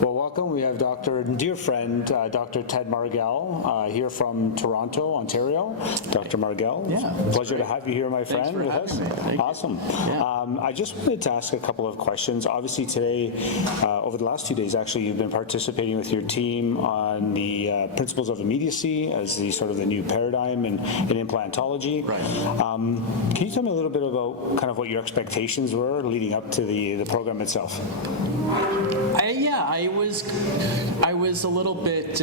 Well, welcome. We have dear friend, Dr. Ted Margel, here from Toronto, Ontario. Dr. Margel, Yeah, pleasure to have you here, my friend, with us. Awesome. Yeah. I just wanted to ask a couple of questions. Obviously, today, over the last 2 days, actually, you've been participating with your team on the principles of immediacy as the sort of the new paradigm in implantology. Right. Can you tell me a little bit about kind of what your expectations were leading up to the program itself? I was a little bit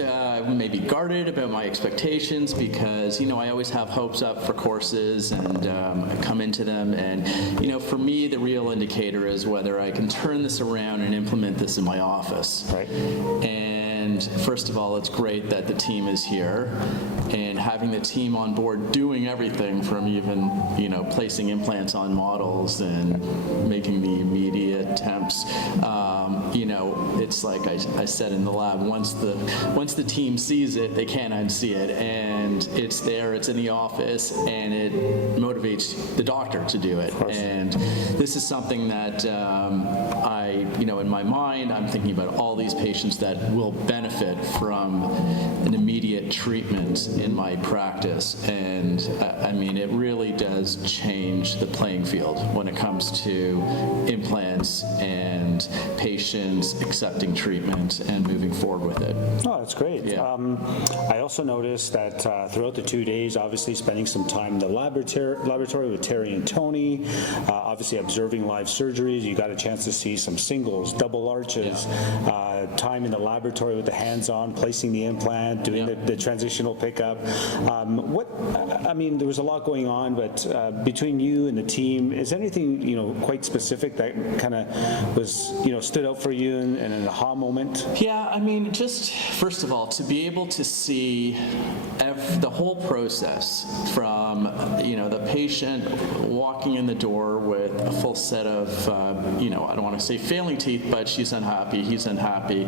maybe guarded about my expectations because, I always have hopes up for courses and I come into them and, for me, the real indicator is whether I can turn this around and implement this in my office. Right. And first of all, it's great that the team is here and having the team on board doing everything from even, placing implants on models and making the immediate attempts. It's like I said in the lab, once the team sees it, they can't unsee it. And it's there, it's in the office, and it motivates the doctor to do it. And this is something that in my mind, I'm thinking about all these patients that will benefit from an immediate treatment in my practice. And it really does change the playing field when it comes to implants and patients accepting treatment and moving forward with it. Oh, that's great. Yeah. I also noticed that throughout the 2 days, obviously spending some time in the laboratory with Terry and Tony, obviously observing live surgeries, you got a chance to see some singles, double arches, time in the laboratory with the hands-on, placing the implant, doing the transitional pickup. There was a lot going on, but between you and the team, is there anything, quite specific that kind of was, stood out for you in an aha moment? Yeah, just first of all, to be able to see the whole process from, the patient walking in the door with a full set of, I don't want to say failing teeth, but she's unhappy, he's unhappy,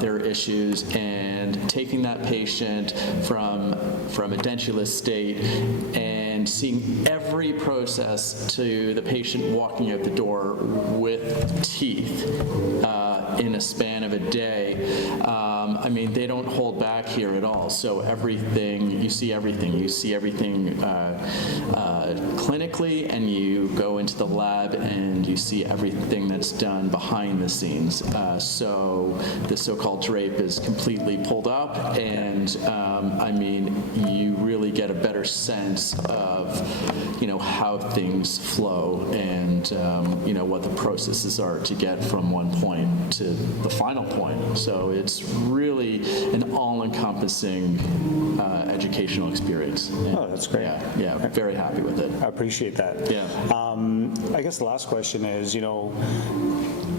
there are issues, and taking that patient from a dentulous state and seeing every process to the patient walking out the door with teeth in a span of a day. They don't hold back here at all. So you see everything clinically, and you go into the lab and you see everything that's done behind the scenes. So the so-called drape is completely pulled up, and you really get a better sense of how things flow and what the processes are to get from one point to the final point. So it's really an all-encompassing educational experience. And oh, that's great. Yeah, very happy with it. I appreciate that. Yeah. I guess the last question is,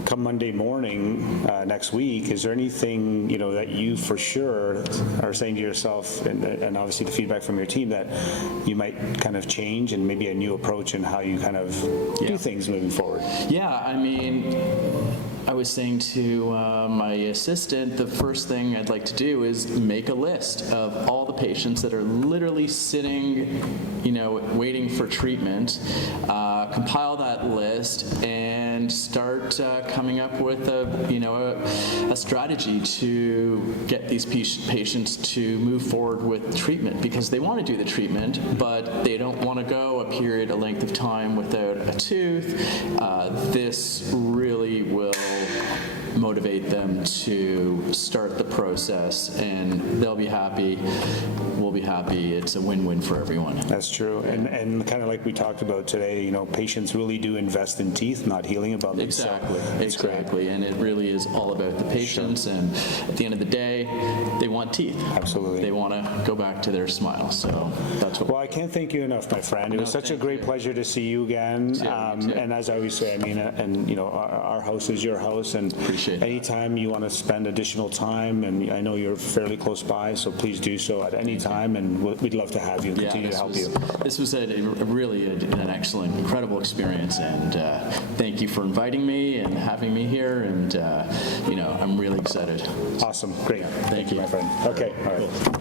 come Monday morning next week, is there anything, that you for sure are saying to yourself, and obviously the feedback from your team, that you might kind of change and maybe a new approach in how you kind of do things moving forward? Yeah, I was saying to my assistant, the first thing I'd like to do is make a list of all the patients that are literally sitting, waiting for treatment, compile that list, and start coming up with a strategy to get these patients to move forward with treatment, because they want to do the treatment, but they don't want to go a length of time without a tooth. This really will motivate them to start the process, and they'll be happy, we'll be happy. It's a win-win for everyone. That's true. And kind of like we talked about today, patients really do invest in teeth, not healing abundance. Exactly, so exactly. Great. And it really is all about the patients, and at the end of the day, they want teeth. Absolutely. They want to go back to their smile, so that's what. Well, I can't thank you enough, my friend. It was such a great pleasure to see you again. Too. And as I always say, our house is your house, and Appreciate that. anytime you want to spend additional time, and I know you're fairly close by, so please do so at any time, and we'd love to have you and continue to help you. This was really an excellent, incredible experience, and thank you for inviting me and having me here, and I'm really excited. Awesome. Great. Thank you, my friend. Okay. All right. Cool.